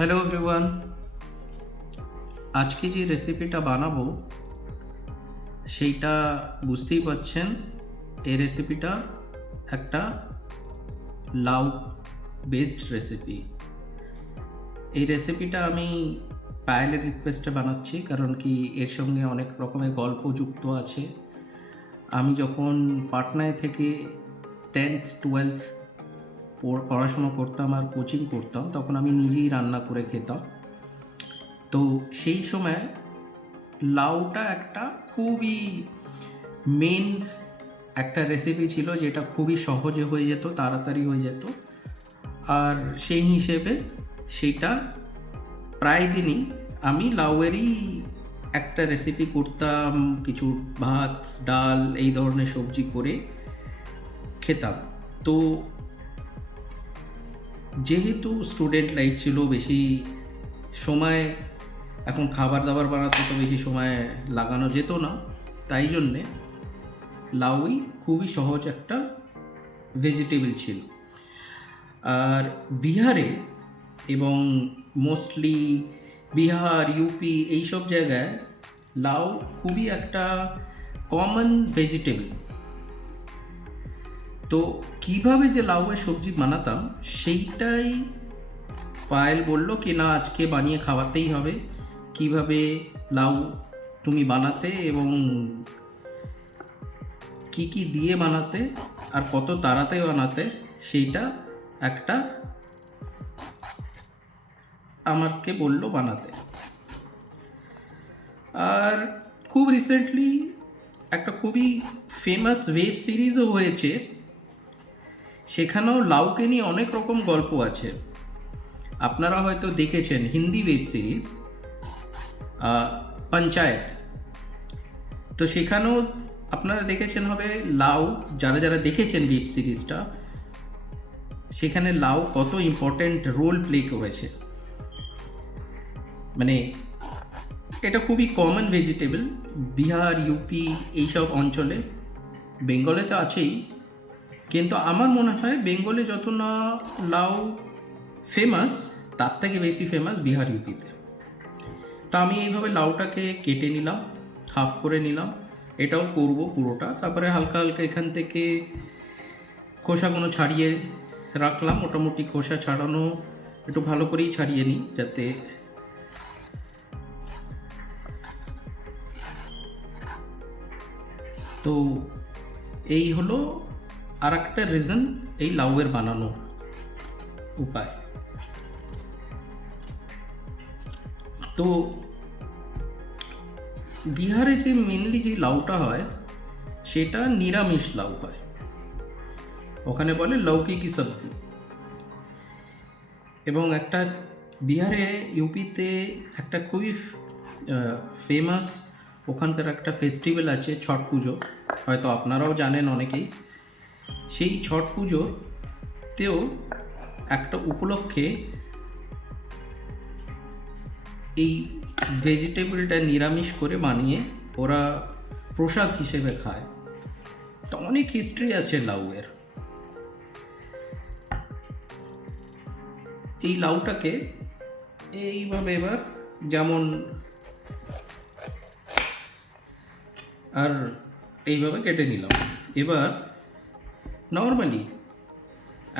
Hello everyone, আজকে যে রেসিপিটা বানাবো সেইটা বুঝতেই পারছেন। এই রেসিপিটা একটা লাউ বেসড রেসিপি। এই রেসিপিটা আমি পায়েলের রিকোয়েস্টে বানাচ্ছি, কারণ কি এর সঙ্গে অনেক রকমের গল্প যুক্ত আছে। আমি যখন পাটনায় থেকে 10th-12th পড়াশোনা করতাম আর কোচিং করতাম, তখন আমি নিজেই রান্না করে খেতাম। তো সেই সময় লাউটা একটা খুবই মেন একটা রেসিপি ছিল, যেটা খুবই সহজে হয়ে যেত, তাড়াতাড়ি হয়ে যেত। আর সেই হিসেবে সেটা প্রায় দিনই আমি লাউয়েরই একটা রেসিপি করতাম, কিছু ভাত ডাল এই ধরনের সবজি করে খেতাম। তো যেহেতু স্টুডেন্ট লাইফ ছিল, বেশি সময় এখন খাবার দাবার বানাতে তো বেশি সময় লাগানো যেত না, তাই জন্যে লাউই খুবই সহজ একটা ভেজিটেবল ছিল। আর বিহারে এবং মোস্টলি বিহার, ইউপি এইসব জায়গায় লাউ খুবই একটা কমন ভেজিটেবল। তো কিভাবে যে লাউয়ের সবজি বানাতাম সেইটাই পায়েল বলল কি না, আজকে বানিয়ে খাওয়াতেই হবে। কিভাবে লাউ তুমি বানাতে এবং কি কি দিয়ে বানাতে আর কত তাড়াতাড়ি বানাতে, সেইটা একটা আমাকে বলল বানাতে। আর খুব রিসেন্টলি একটা খুবই ফেমাস ওয়েব সিরিজও হয়েছে, সেখানেও লাউকে নিয়ে অনেক রকম গল্প আছে। আপনারা হয়তো দেখেছেন হিন্দি ওয়েব সিরিজ পঞ্চায়েত। তো সেখানেও আপনারা দেখেছেন হবে লাউ, যারা যারা দেখেছেন ওয়েব সিরিজটা, সেখানে লাউ কত ইম্পর্ট্যান্ট রোল প্লে করেছে। মানে এটা খুবই কমন ভেজিটেবল বিহার, ইউপি এইসব অঞ্চলে। বেঙ্গলে তো আছেই, কিন্তু আমার মনে হয় বেঙ্গলে যত না লাউ ফেমাস, তার থেকে বেশি ফেমাস বিহার, ইউপিতে। তা আমি এইভাবে লাউটাকে কেটে নিলাম, হাফ করে নিলাম। এটাও করব পুরোটা, তারপরে হালকা হালকা এখান থেকে খোসাগুলো ছাড়িয়ে রাখলাম। মোটামুটি খোসা ছাড়ানো একটু ভালো করেই ছাড়িয়ে নিই, যাতে তো এই হলো আর একটা রিজন এই লাউয়ের বানানোর উপায়। তো বিহারে যে মেনলি যে লাউটা হয় সেটা নিরামিষ লাউ হয়, ওখানে বলে লৌকি কি সবজি। এবং একটা বিহারে, ইউপিতে একটা খুবই ফেমাস ওখানকার একটা ফেস্টিভ্যাল আছে, ছট পুজো। হয়তো আপনারাও জানেন অনেকেই। সেই ছট পুজোতেও একটা উপলক্ষে এই ভেজিটেবলটা নিরামিষ করে বানিয়ে ওরা প্রসাদ হিসেবে খায়। তো অনেক হিস্ট্রি আছে লাউয়ের। এই লাউটাকে এইভাবে এবার যেমন আর এইভাবে কেটে নিলাম। এবার নর্মালি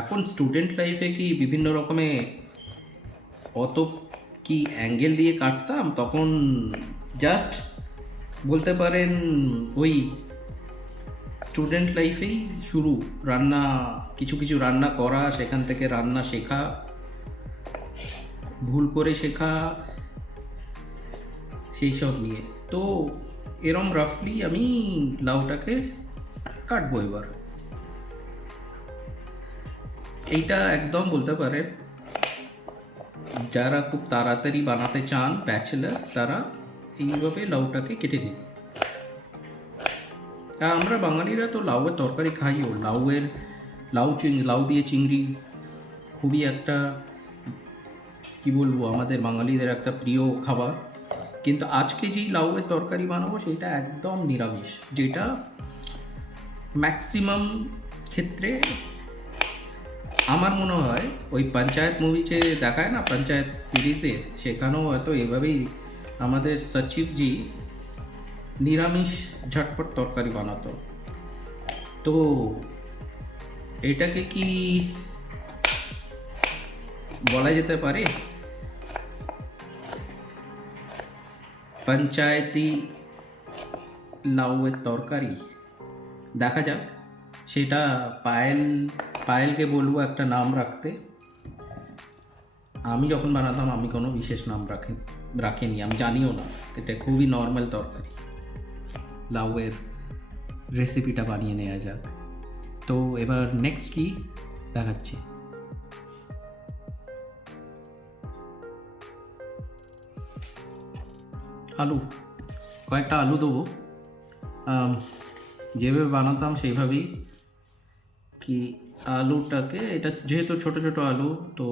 এখন স্টুডেন্ট লাইফে কি বিভিন্ন রকমের অত কি অ্যাঙ্গেল দিয়ে কাটতাম, তখন জাস্ট বলতে পারেন ওই স্টুডেন্ট লাইফেই শুরু রান্না, কিছু কিছু রান্না করা, সেখান থেকে রান্না শেখা, ভুল করে শেখা, সেই সব নিয়ে। তো এরম রাফলি আমি লাউটাকে কাটবো এবার। এইটা একদম বলতে পারেন যারা খুব তাড়াতাড়ি বানাতে চান, ব্যাচেলার, তারা এইভাবে লাউটাকে কেটে নিন। আর আমরা বাঙালিরা তো লাউয়ের তরকারি খাইও। লাউ দিয়ে চিংড়ি খুবই একটা, কি বলবো, আমাদের বাঙালিদের একটা প্রিয় খাবার। কিন্তু আজকে যেই লাউয়ের তরকারি বানাবো সেটা একদম নিরামিষ, যেটা ম্যাক্সিমাম ক্ষেত্রে আমার মনে হয় ওই পঞ্চায়েত মুভি যে দেখায় না, পঞ্চায়েত সিরিজে, সেখানেও হয়তো এভাবেই আমাদের সচিবজি নিরামিষ ঝটপট তরকারি বানাতো। তো এটাকে কি বলা যেতে পারে পঞ্চায়েতি লাউয়ের তরকারি? দেখা যাক। সেটা পায়েলকে বলবো একটা নাম রাখতে। আমি যখন বানাতাম আমি কোনো বিশেষ নাম রাখিনি, আমি জানিও না। এটা খুবই নর্মাল তরকারি। লাউয়ের রেসিপিটা বানিয়ে নেওয়া যাক। তো এবার নেক্সট কি দেখাচ্ছি। আলু, কয়েকটা আলু দেবো। যেভাবে বানাতাম সেইভাবেই। কি আলুটাকে, এটা যেহেতু ছোট ছোট আলু, তো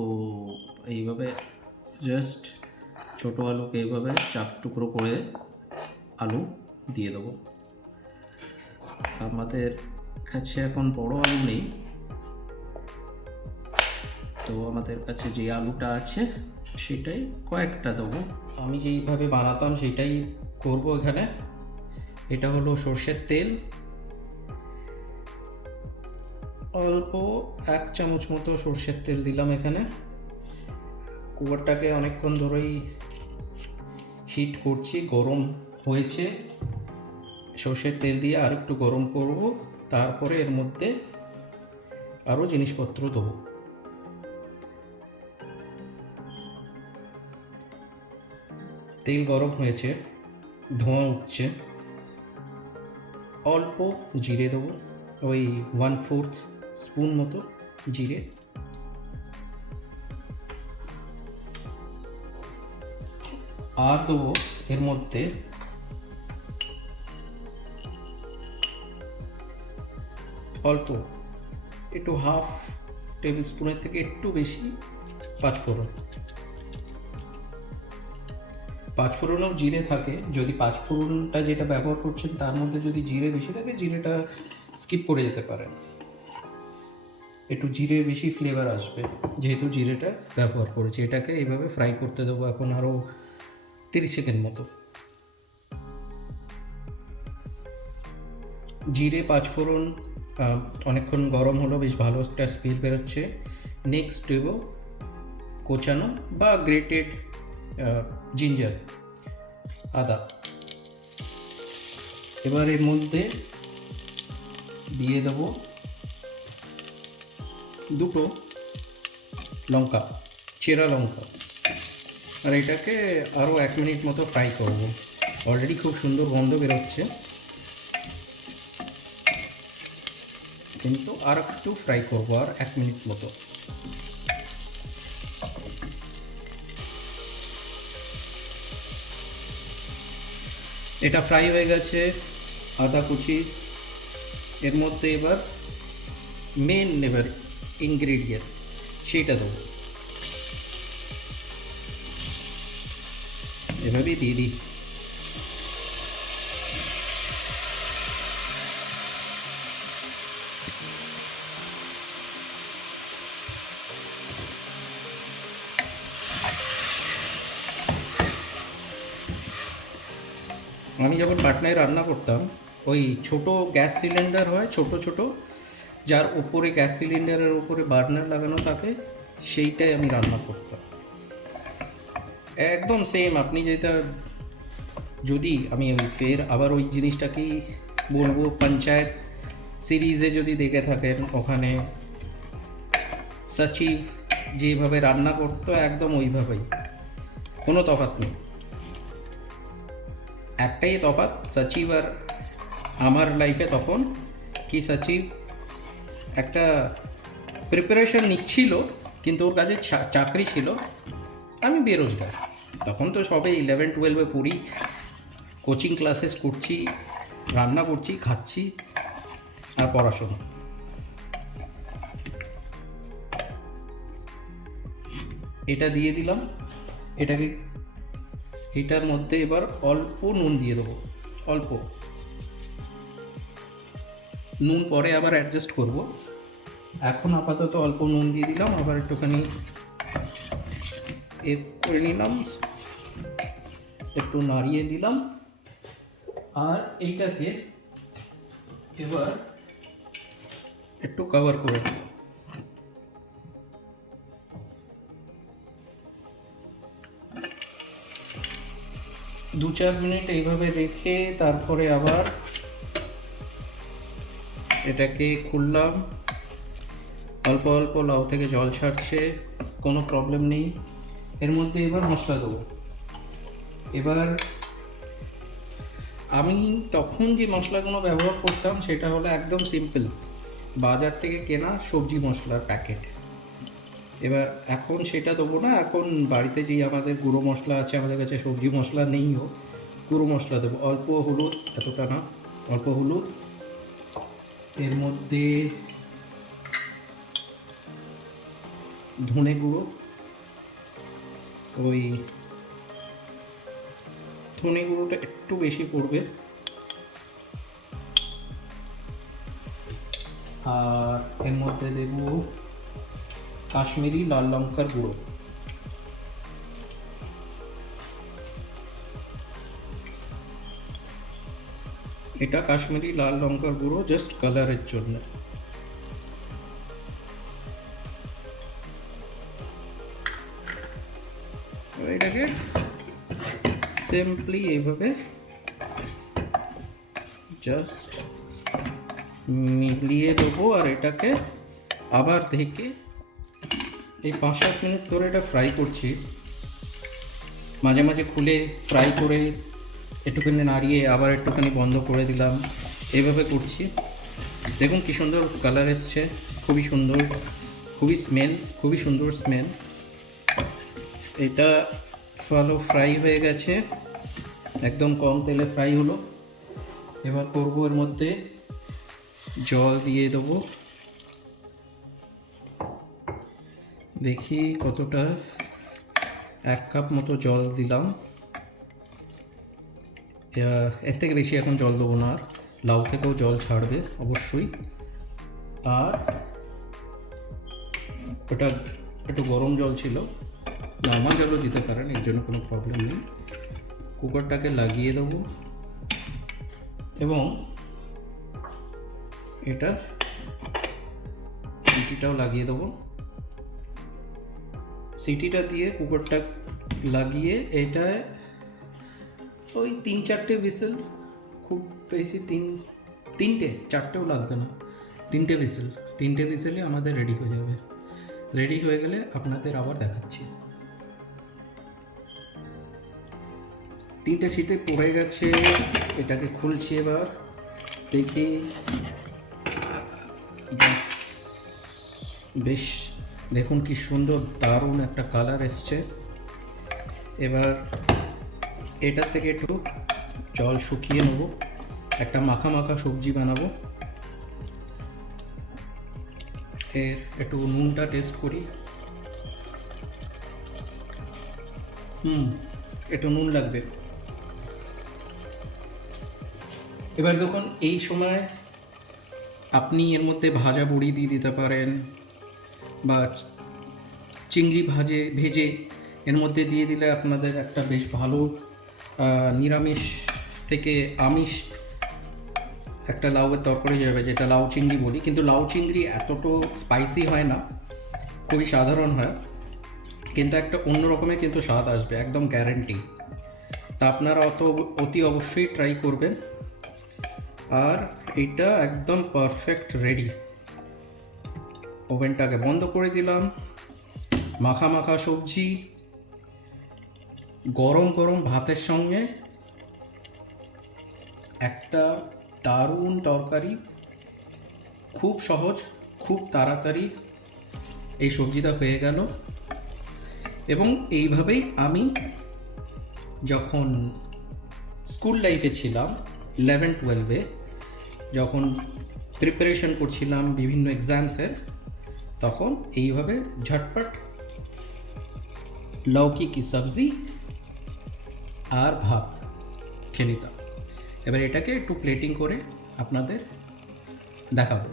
এইভাবে জাস্ট ছোট আলুকে এইভাবে চার টুকরো করে আলু দিয়ে দেবো। আমাদের কাছে এখন বড় আলু নেই, তো আমাদের কাছে যে আলুটা আছে সেটাই কয়েকটা দেবো। আমি যেইভাবে বানাতাম সেটাই করব এখানে। এটা হলো সর্ষের তেল, অল্প 1 চামচ মতো সর্ষের তেল দিলাম এখানে। কুকারটাকে অনেকক্ষণ ধরেই হিট করছি, গরম হয়েছে। সর্ষের তেল দিয়ে আর একটু গরম করব, তারপরে এর মধ্যে আরও জিনিসপত্র দেবো। তেল গরম হয়েছে, ধোঁয়া উঠছে। অল্প জিরে দেবো, ওই 1/4 স্পুন মতো জিরে। আর দেবো এর মধ্যে অল্প একটু 1/2 টেবিল স্পুনের থেকে একটু বেশি পাঁচফোড়ন। পাঁচফোড়নেও জিরে থাকে, যদি পাঁচফোড়নটা যেটা ব্যবহার করছেন তার মধ্যে যদি জিরে বেশি থাকে, জিরেটা স্কিপ করে যেতে পারেন। একটু জিরে বেশি ফ্লেভার আসবে যেহেতু জিরেটা ব্যবহার করেছি। এটাকে এইভাবে ফ্রাই করতে দেবো এখন আরও 30 সেকেন্ড মতো। জিরে পাঁচফোড়ন অনেকক্ষণ গরম হলো, বেশ ভালো একটা স্মেল বেরোচ্ছে। নেক্সট দেবো কোচানো বা গ্রেটেড জিঞ্জার, আদা। এবার এর মধ্যে দিয়ে দেবো 2 লঙ্কা, চেরা লঙ্কা। আর এটাকে আরও 1 মিনিট মতো ফ্রাই করব। অলরেডি খুব সুন্দর গন্ধ বেরোচ্ছে, কিন্তু আর একটু ফ্রাই করব, আর 1 মিনিট মতো। এটা ফ্রাই হয়ে গেছে, আদা কুচি। এর মধ্যে এবার মেন ইনগ্রেডিয়েন্ট সেইটা দেবো, এভাবেই দিয়ে দিই। আমি যখন পাটনায় রান্না করতাম, ওই ছোট গ্যাস সিলিন্ডার হয়, ছোট ছোট, যার উপরে গ্যাস সিলিন্ডারের উপরে বার্নার লাগানো থাকে, সেইটাই আমি রান্না করতাম। একদম সেম আপনি যেটা, যদি আমি ফের আবার ওই জিনিসটাকেই বলবো, পঞ্চায়েত সিরিজে যদি দেখে থাকেন, ওখানে সচিব যেভাবে রান্না করতো একদম ওইভাবেই, কোনো তফাৎ নেই। একটাই তফাৎ সচিব আর আমার লাইফে তখন, কি সচিব একটা প্রিপারেশন নিচ্ছিল, কিন্তু ওর কাছে চাকরি ছিল, আমি বেরোজগার। তখন তো সবে 11-12-এ পড়ি, কোচিং ক্লাসেস করছি, রান্না করছি, খাচ্ছি আর পড়াশোনা। এটা দিয়ে দিলাম। এটার মধ্যে এবার অল্প নুন দিয়ে দেবো, অল্প নুন পরে আবার অ্যাডজাস্ট করব। এখন আপাতত অল্প নুন দিয়ে দিলাম, আবার একটুখানি করে নিলাম, একটু নাড়িয়ে দিলাম। আর এইটাকে এবার একটু কভার করে দিলাম। 2-4 মিনিট এইভাবে রেখে তারপরে আবার এটাকে খুললাম। অল্প অল্প লাউ থেকে জল ছাড়ছে, কোনো প্রবলেম নেই। এর মধ্যে এবার মশলা দেবো। এবার আমি তখন যে মশলাগুলো ব্যবহার করতাম সেটা হলো একদম সিম্পল, বাজার থেকে কেনা সবজি মশলার প্যাকেট। এবার এখন সেটা দেবো না, এখন বাড়িতে যেই আমাদের গুঁড়ো মশলা আছে, আমাদের কাছে সবজি মশলা নেইও, গুঁড়ো মশলা দেবো। অল্প হলুদ, এতটা না, অল্প হলুদ। এর মধ্যে ধনে গুঁড়ো, ওই ধনে গুঁড়োটা একটু বেশি পড়বে। আর এর মধ্যে দেব কাশ্মীরি লাল লঙ্কার গুঁড়ো। এটা কাশ্মীরি লাল লঙ্কার গুঁড়ো জাস্ট কালারের জন্য। এটাকে সিম্পলি এইভাবে জাস্ট মিলিয়ে দেবো। আর এটাকে আবার থেকে এই 5-7 মিনিট ধরে এটা ফ্রাই করছি, মাঝে মাঝে খুলে ফ্রাই করে একটুখানি নাড়িয়ে আবার একটুখানি বন্ধ করে দিলাম, এইভাবে করছি। দেখুন কি সুন্দর কালার এসছে, খুবই সুন্দর, খুবই সুন্দর স্মেল। এটা ফ্রাই হয়ে গেছে, একদম কম তেলে ফ্রাই হলো। এবার করবো এর মধ্যে জল দিয়ে দেবো, দেখি কতটা, 1 কাপ মতো জল দিলাম। এর থেকে বেশি এখন জল দেবো না, আর লাউ থেকেও জল ছাড়বে অবশ্যই। আর ওটা একটু গরম জল ছিল, নর্মাল জলও দিতে পারেন, এর জন্য কোনো প্রবলেম নেই। কুকারটাকে লাগিয়ে দেবো এবং এটা সিটিটাও লাগিয়ে দেবো। সিটিটা দিয়ে কুকারটা লাগিয়ে এটা ওই 3-4টে হুইসেল, খুব বেশি 3-4টেও লাগবে না, 3টে হুইসেলে আমাদের রেডি হয়ে যাবে। রেডি হয়ে গেলে আপনাদের আবার দেখাচ্ছি। 3টে সিটি পড়ে গেছে, এটাকে খুলছি এবার, দেখি। বেশ দেখুন কি সুন্দর দারুণ একটা কালার এসছে। এবার এটা থেকে একটু জল শুকিয়ে নেব, একটা মাখা মাখা সবজি বানাবো। এর একটু নুনটা টেস্ট করি। একটু নুন লাগবে। এবার দেখুন এই সময় আপনি এর মধ্যে ভাজা বড়ি দিয়ে দিতে পারেন, বা চিংড়ি ভেজে এর মধ্যে দিয়ে দিলে আপনাদের একটা বেশ ভালো নিরামিষ থেকে আমিষ একটা লাউয়ের তরকারি যাবে, যেটা লাউ চিংড়ি বলি। কিন্তু লাউ চিংড়ি এতটা স্পাইসি হয় না, খুবই সাধারণ হয়, কিন্তু একটা অন্য রকমের কিন্তু স্বাদ আসবে, একদম গ্যারেন্টি। তা আপনারা অতি অবশ্যই ট্রাই করবেন। আর এটা একদম পারফেক্ট রেডি। ওভেনটাকে বন্ধ করে দিলাম। মাখা মাখা সবজি গরম গরম ভাতের সঙ্গে একটা দারুণ তরকারি, খুব সহজ, খুব তাড়াতাড়ি এই সবজিটা হয়ে গেল। এবং এইভাবেই আমি যখন স্কুল লাইফে ছিলাম, 11-12-এ যখন প্রিপারেশন করছিলাম বিভিন্ন এক্সামসের, তখন এইভাবে ঝটপট লৌকি কি সবজি আর ভাত খেয়ে নিতাম। এবার এটাকে একটু প্লেটিং করে আপনাদের দেখাবো।